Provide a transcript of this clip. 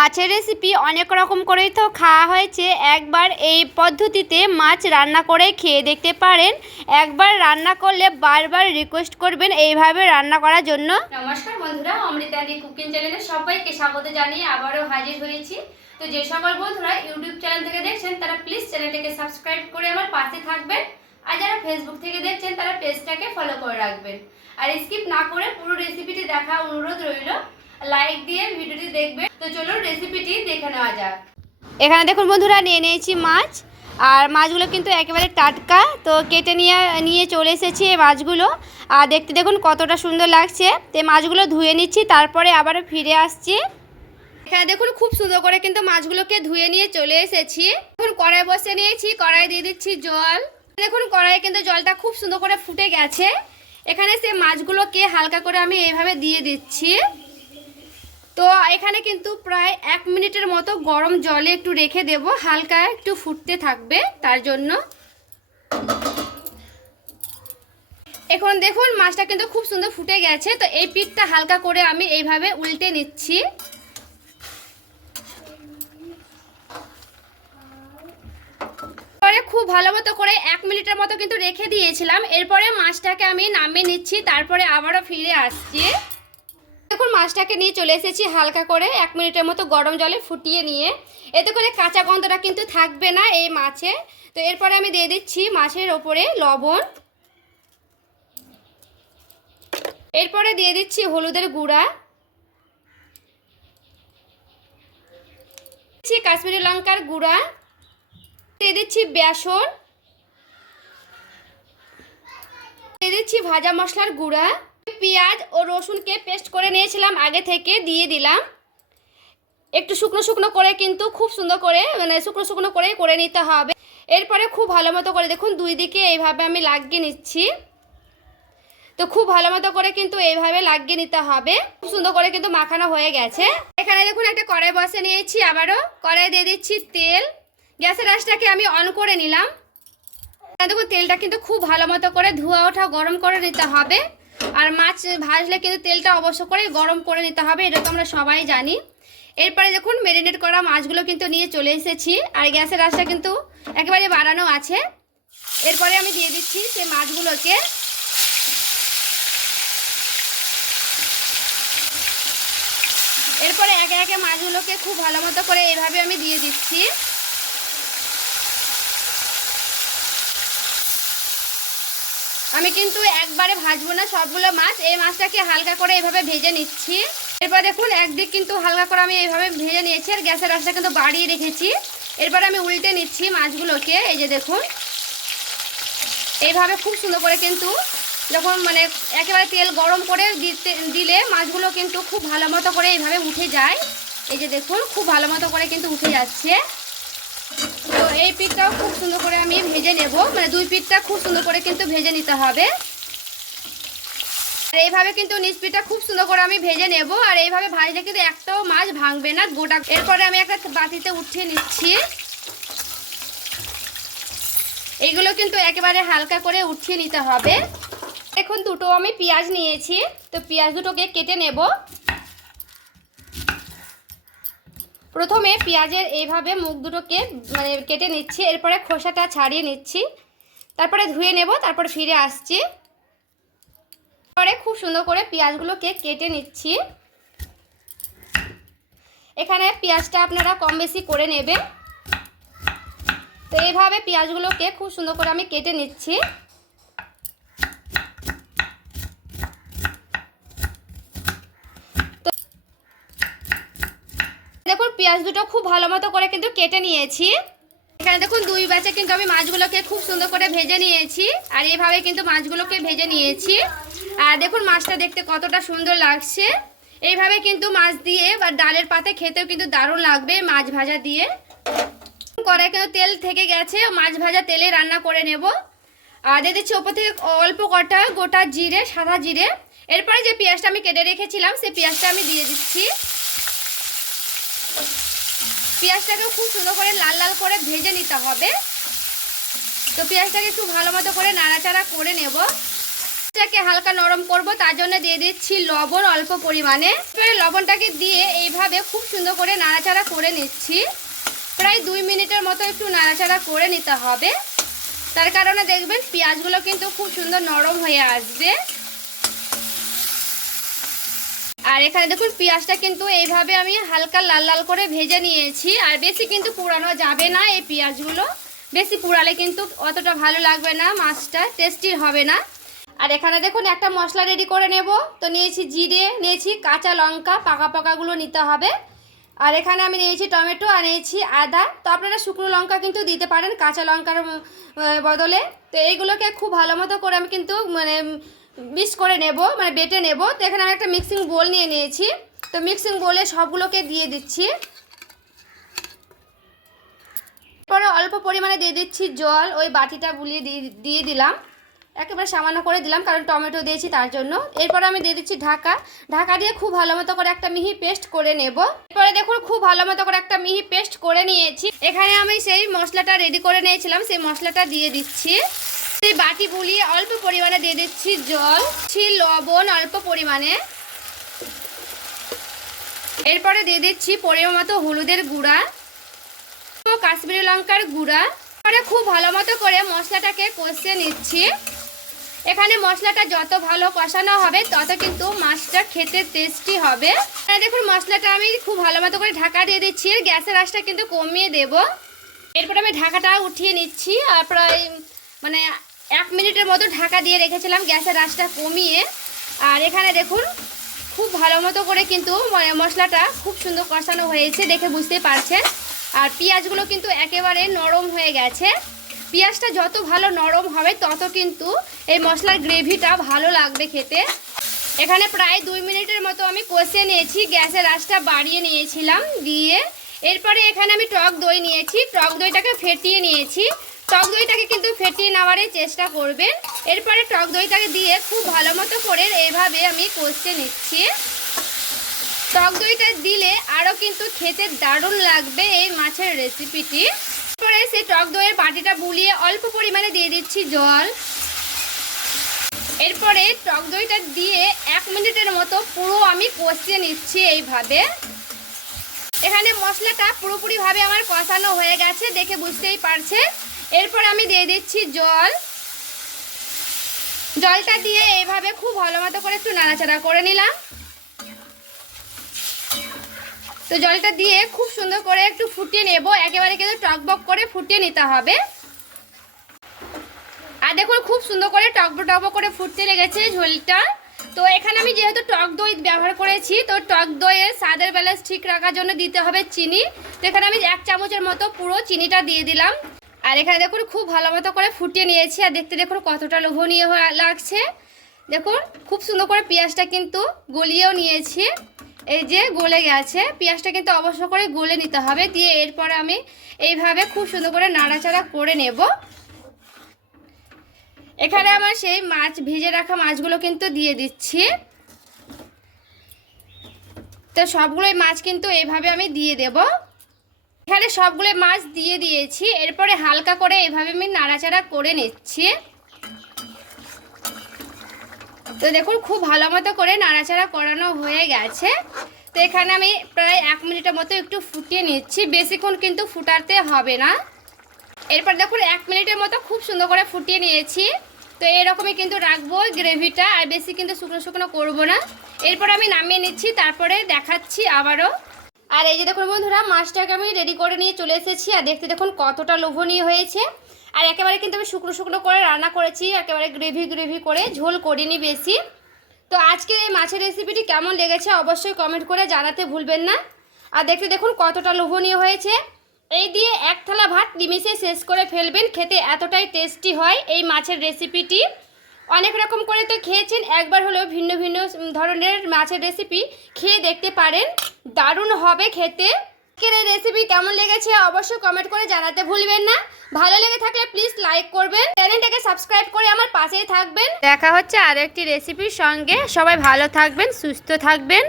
মাছের রেসিপি অনেক রকম করেই তো খাওয়া হয়েছে। একবার এই পদ্ধতিতে মাছ রান্না করে খেয়ে দেখতে পারেন। একবার রান্না করলে বারবার রিকোয়েস্ট করবেন এইভাবে রান্না করার জন্য। নমস্কার বন্ধুরা, অমৃতাদি কুকিং চ্যানেলে সবাইকে স্বাগত জানিয়ে আবারও হাজির হয়েছি। তো যে সকল বন্ধুরা ইউটিউব চ্যানেল থেকে দেখছেন তারা প্লিজ চ্যানেলটাকে সাবস্ক্রাইব করে আমার পাশে থাকবেন, আর যারা ফেসবুক থেকে দেখছেন তারা পেজটাকে ফলো করে রাখবেন। আর স্কিপ না করে পুরো রেসিপিটি দেখা অনুরোধ রইল, লাইক দিয়ে ভিডিওটি দেখবেন। তো চলুন রেসিপিটি দেখে নেওয়া যাক। এখানে দেখুন বন্ধুরা, নিয়ে নিয়েছি মাছ, আর মাছগুলো কিন্তু একেবারে টাটকা। তো কেটে নিয়ে চলে এসেছি এই মাছগুলো। আর দেখতে দেখুন কতটা সুন্দর লাগছে। তো মাছগুলো ধুয়ে নিচ্ছি, তারপরে আবারও ফিরে আসছি। এখানে দেখুন খুব সুন্দর করে কিন্তু মাছগুলোকে ধুয়ে নিয়ে চলে এসেছি। এখন কড়াই বসে নিয়েছি, কড়াই দিয়ে দিচ্ছি জল। দেখুন কড়াইয়ে কিন্তু জলটা খুব সুন্দর করে ফুটে গেছে। এখানে সে মাছগুলোকে হালকা করে আমি এইভাবে দিয়ে দিচ্ছি। তো এখানে কিন্তু প্রায় 1 মিনিটের মতো গরম জলে একটু রেখে দেব, হালকা একটু ফুটতে থাকবে তার জন্য। এখন দেখুন মাছটা কিন্তু খুব সুন্দর ফুটে গেছে। তো এই পিঠটা হালকা করে আমি এইভাবে উল্টে নিচ্ছি। পরে খুব ভালো মতো করে 1 মিনিটের মতো কিন্তু রেখে দিয়েছিলাম। এরপরে মাছটাকে আমি নামিয়ে নিচ্ছি, তারপরে আবারও ফিরে আসছি। দেখুন মাছটাকে নিয়ে চলে এসেছি হালকা করে 1 মিনিটের মতো গরম জলে ফুটিয়ে নিয়ে। এতে করে কাঁচা গন্ধটা কিন্তু থাকবে না এই মাছে। তো এরপরে আমি দিয়ে দিচ্ছি মাছের ওপরে লবণ। এরপরে দিয়ে দিচ্ছি হলুদের গুঁড়া, কাশ্মীরি লঙ্কার গুঁড়া, দিয়ে দিচ্ছি বেসন, দিয়ে দিচ্ছি ভাজা মশলার গুঁড়া। পেঁয়াজ ও রসুনকে পেস্ট করে নিয়েছিলাম আগে থেকে, দিয়ে দিলাম। একটু শুকনো শুকনো করে কিন্তু খুব সুন্দর করে শুকনো শুকনো করে নিতে হবে। এরপরে খুব ভালো মতো করে দেখুন 2 দিকে এইভাবে আমি লাগিয়ে নিচ্ছি। তো খুব ভালো মতো করে কিন্তু এইভাবে লাগিয়ে নিতে হবে। খুব সুন্দর করে কিন্তু মাখানো হয়ে গেছে। এখানে দেখুন একটা কড়াই বসে নিয়েছি, আবারও কড়াই দিয়ে দিচ্ছি তেল। গ্যাসের আঁচটাকে আমি অন করে নিলাম। দেখুন তেলটা কিন্তু খুব ভালো মতো করে ধোয়া ওঠা গরম করে নিতে হবে। আর মাছ ভাজলে কিন্তু তেলটা অবশ্য করে গরম করে নিতে হবে, এটা তো আমরা সবাই জানি। এরপরে দেখুন ম্যারিনেট করা মাছগুলো কিন্তু নিয়ে চলে এসেছি, আর গ্যাসের আঁচটা কিন্তু একেবারে বাড়ানো আছে। এরপরে আমি দিয়ে দিচ্ছি সেই মাছগুলোকে। এরপরে একে একে মাছগুলোকে খুব ভালো মতো করে এইভাবে আমি দিয়ে দিচ্ছি। আমি কিন্তু একবারে ভাজবো না সবগুলো মাছ, এই মাছটাকে হালকা করে এইভাবে ভেজে নিচ্ছি। এরপর দেখুন একদিক কিন্তু হালকা করে আমি এইভাবে ভেজে নিয়েছি, আর গ্যাসের আঁচটা কিন্তু বাড়িয়ে রেখেছি। এরপর আমি উল্টে নিচ্ছি মাছগুলোকে। এই যে দেখুন এইভাবে খুব সুন্দর করে কিন্তু যখন একেবারে তেল গরম করে দিলে মাছগুলো কিন্তু খুব ভালো মতো করে এইভাবে উঠে যায়। এই যে দেখুন খুব ভালো মতো করে কিন্তু উঠে যাচ্ছে। তো এই পিঠটাও খুব সুন্দর করে আমি ভেজে নেব, 2 পিঠটা খুব সুন্দর করে কিন্তু ভেজে নিতে হবে। আর এইভাবে কিন্তু নিচ পিঠটা খুব সুন্দর করে আমি ভেজে নেব, আর এইভাবে ভাজলে কিন্তু একটাও মাছ ভাঙবে না গোটা। এরপরে আমি একটা বাটিতে উঠিয়ে নিচ্ছি। এইগুলো কিন্তু একেবারে হালকা করে উঠিয়ে নিতে হবে। এখন দুটো আমি পেঁয়াজ নিয়েছি, তো পেঁয়াজ দুটোকে কেটে নেব। প্রথমে পেঁয়াজের এইভাবে মুখ দুটোকে কেটে নিচ্ছি, এরপরে খোসাটা ছাড়িয়ে নিচ্ছি, তারপরে ধুয়ে নেব, তারপরে ফিরে আসছি। পরে খুব সুন্দর করে পেঁয়াজগুলোকে কেটে নিচ্ছি। এখানে পেঁয়াজটা আপনারা কম বেশি করে নেবেন। তো এইভাবে পেঁয়াজগুলোকে খুব সুন্দর করে আমি কেটে নিচ্ছি। দেখুন পেঁয়াজ দুটো খুব ভালো মতো করে কিন্তু কেটে নিয়েছি। এখানে দেখুন 2 ব্যাচে কিন্তু আমি মাছগুলোকে খুব সুন্দর করে ভেজে নিয়েছি, আর এইভাবে কিন্তু মাছগুলোকে ভেজে নিয়েছি। আর দেখুন মাছটা দেখতে কতটা সুন্দর লাগছে। এইভাবে কিন্তু মাছ দিয়ে বা ডালের পাতে খেতেও কিন্তু দারুণ লাগবে মাছ ভাজা দিয়ে। কড়াই কিন্তু তেল থেকে গেছে, মাছ ভাজা তেলে রান্না করে নেব। আর দিয়ে দিচ্ছি ওপর থেকে অল্প কটা গোটা জিরে, সাদা জিরে। এরপরে যে পেঁয়াজটা আমি কেটে রেখেছিলাম সেই পেঁয়াজটা আমি দিয়ে দিচ্ছি। পেঁয়াজটাকে খুব সুন্দর করে লাল লাল করে ভেজে নিতে হবে। তো পেঁয়াজটাকে একটু ভালো মতো করে নাড়াচাড়া করে নেব। এটাকে হালকা নরম করব, তার জন্য দিয়ে দিচ্ছি লবণ অল্প পরিমাণে। এবারে লবণটাকে দিয়ে এইভাবে খুব সুন্দর করে নাড়াচাড়া করে নিচ্ছি। প্রায় 2 মিনিটের মতো একটু নাড়াচাড়া করে নিতে হবে, তার কারণে দেখবেন পেঁয়াজগুলো কিন্তু খুব সুন্দর নরম হয়ে আসবে। আর এখানে দেখুন পেঁয়াজটা কিন্তু এইভাবে আমি হালকা লাল লাল করে ভেজে নিয়েছি। আর বেশি কিন্তু পুরানো যাবে না এই পেঁয়াজগুলো, বেশি পুরালে কিন্তু অতটা ভালো লাগবে না, মাছটা টেস্টি হবে না। আর এখানে দেখুন একটা মশলা রেডি করে নেব। তো নিয়েছি জিরে, নিয়েছি কাঁচা লঙ্কা, পাকা পাকাগুলো নিতে হবে। আর এখানে আমি নিয়েছি টমেটো আর নিয়েছি আদা। তো আপনারা শুকনো লঙ্কা কিন্তু দিতে পারেন কাঁচা লঙ্কার বদলে। তো এইগুলোকে খুব ভালো মতো করে আমি কিন্তু মিক্স করে নেব, মানে বেটে নেব। তো এখানে আমি একটা মিক্সিং বোল নিয়ে নিয়েছি। তো মিক্সিং বোলে সবগুলোকে দিয়ে দিচ্ছি। পরে অল্প পরিমাণে দিয়ে দিচ্ছি জল, ওই বাটিটা বুলিয়ে দিয়ে দিলাম, একেবারে সামান্য করে দিলাম কারণ টমেটো দিয়েছি তার জন্য। এরপর আমি দিয়ে দিচ্ছি ঢাকা দিয়ে খুব ভালো মতো করে একটা মিহি পেস্ট করে নেব। এরপরে দেখুন খুব ভালো মতো করে একটা মিহি পেস্ট করে নিয়েছি। এখানে আমি সেই মশলাটা রেডি করে নিয়েছিলাম, সেই মশলাটা দিয়ে দিচ্ছি। সেই বাটি বুলিয়ে অল্প পরিমাণে দিয়ে দিচ্ছি জল, লবণ অল্প পরিমাণে। এরপরে দিয়ে দিচ্ছি পরিমাণ মতো হলুদের গুঁড়া, কাশ্মীরি লঙ্কার গুঁড়া। পরে খুব ভালো মতো করে মশলাটাকে কষিয়ে নিচ্ছি। এখানে মশলাটা যত ভালো কষানো হবে তত কিন্তু মাছটা খেতে টেস্টি হবে। দেখুন মশলাটা আমি খুব ভালো মতো করে ঢাকা দিয়ে দিচ্ছি, গ্যাসের আঁচটা কিন্তু কমিয়ে দেব। এরপর আমি ঢাকাটা উঠিয়ে নিচ্ছি। আর প্রায় 1 মিনিটের মতো ঢাকা দিয়ে রেখেছিলাম গ্যাসের আঁচটা কমিয়ে। আর এখানে দেখুন খুব ভালো মতো করে কিন্তু মশলাটা খুব সুন্দর কষানো হয়েছে, দেখে বুঝতে পারছেন। আর পেঁয়াজগুলো কিন্তু একেবারে নরম হয়ে গেছে। পেঁয়াজটা যত ভালো নরম হবে তত কিন্তু এই মশলার গ্রেভিটা ভালো লাগবে খেতে। এখানে প্রায় 2 মিনিটের মতো আমি কষিয়ে নিয়েছি, গ্যাসের আঁচটা বাড়িয়ে নিয়েছিলাম দিয়ে। এরপরে এখানে আমি টক দই নিয়েছি, টক দইটাকে ফেটিয়ে নিয়েছি। টক দইটাকে কিন্তু ফেটিয়ে নেওয়ারই চেষ্টা করবেন। এরপরে টক দইটাকে দিয়ে খুব ভালো মতো করে এইভাবে আমি কষিয়ে নিচ্ছি। টক দইটা দিলে আরও কিন্তু খেতে দারুণ লাগবে এই মাছের রেসিপিটি। এরপরে সেই টক দইয়ের বাটিটা বুলিয়ে অল্প পরিমাণে দিয়ে দিচ্ছি জল। এরপরে টক দইটা দিয়ে 1 মিনিটের মতো পুরো আমি কষিয়ে নিচ্ছি এইভাবে। এখানে মশলাটা পুরোপুরিভাবে আমার কষানো হয়ে গেছে, দেখে বুঝতেই পারছে। এরপর আমি দিয়ে দিচ্ছি জলটা দিয়ে এইভাবে খুব ভালো মতো করে একটু নাড়াচাড়া করে নিলাম। তো জলটা দিয়ে খুব সুন্দর করে একটু ফুটিয়ে নেব, একেবারে কিন্তু টকবক করে ফুটিয়ে নিতে হবে। আর দেখুন খুব সুন্দর করে টকবক করে ফুটতে লেগেছে ঝোলটা। তো এখানে আমি যেহেতু টক দই ব্যবহার করেছি, তো টক দইয়ের স্বাদের ব্যালেন্স ঠিক রাখার জন্য দিতে হবে চিনি। তো এখানে আমি 1 চামচের মতো পুরো চিনিটা দিয়ে দিলাম। আর এখানে দেখুন খুব ভালো মতো করে ফুটিয়ে নিয়েছি। আর দেখতে দেখুন কতটা লোভনীয় লাগছে। দেখুন খুব সুন্দর করে পেঁয়াজটা কিন্তু গলিয়েও নিয়েছি, এই যে গলে গেছে। পেঁয়াজটা কিন্তু অবশ্য করে গলে নিতে হবে। দিয়ে এরপর আমি এইভাবে খুব সুন্দর করে নাড়াচাড়া করে নেব। এখানে আমার সেই ভেজে রাখা মাছগুলো কিন্তু দিয়ে দিচ্ছি। তো সবগুলোই মাছ কিন্তু এইভাবে আমি দিয়ে দেব। এখানে সবগুলো মাছ দিয়ে দিয়েছি। এরপরে হালকা করে এইভাবে আমি নাড়াচাড়া করে নিচ্ছি। তো দেখুন খুব ভালো মতো করে নাড়াচাড়া করানো হয়ে গেছে। তো এখানে আমি প্রায় 1 মিনিটের মতো একটু ফুটিয়ে নিচ্ছি, বেশিক্ষণ কিন্তু ফুটাতে হবে না। এরপর দেখুন 1 মিনিটের মতো খুব সুন্দর করে ফুটিয়ে নিয়েছি। তো এরকমই কিন্তু রাখবো গ্রেভিটা, আর বেশি কিন্তু শুকনো শুকনো করবো না। এরপর আমি নামিয়ে নিচ্ছি, তারপরে দেখাচ্ছি আবারও। আর এই যে দেখুন বন্ধুরা, মাছটাকে আমি রেডি করে নিয়ে চলে এসেছি। আর দেখতে দেখুন কতটা লোভনীয় হয়েছে। আর একেবারে কিন্তু আমি শুকনো শুকনো করে রান্না করেছি, একেবারে গ্রেভি করে, ঝোল করিনি বেশি। তো আজকের এই মাছের রেসিপিটি কেমন লেগেছে অবশ্যই কমেন্ট করে জানাতে ভুলবেন না। আর দেখতে দেখুন কতটা লোভনীয় হয়েছে। এই দিয়ে 1 থালা ভাত নিমিষে শেষ করে ফেলবেন, খেতে এতটাই টেস্টি হয় এই মাছের রেসিপিটি। অনেক রকম করে তো খেয়েছেন, একবার হলেও ভিন্ন ভিন্ন ধরনের মাছের রেসিপি খেয়ে দেখতে পারেন, দারুণ হবে খেতে। আজকের এই রেসিপি কেমন লেগেছে অবশ্যই কমেন্ট করে জানাতে ভুলবেন না। ভালো লেগে থাকলে প্লিজ লাইক করবেন, চ্যানেলটাকে সাবস্ক্রাইব করে আমার পাশেই থাকবেন। দেখা হচ্ছে আরো একটি রেসিপির সঙ্গে। সবাই ভালো থাকবেন, সুস্থ থাকবেন।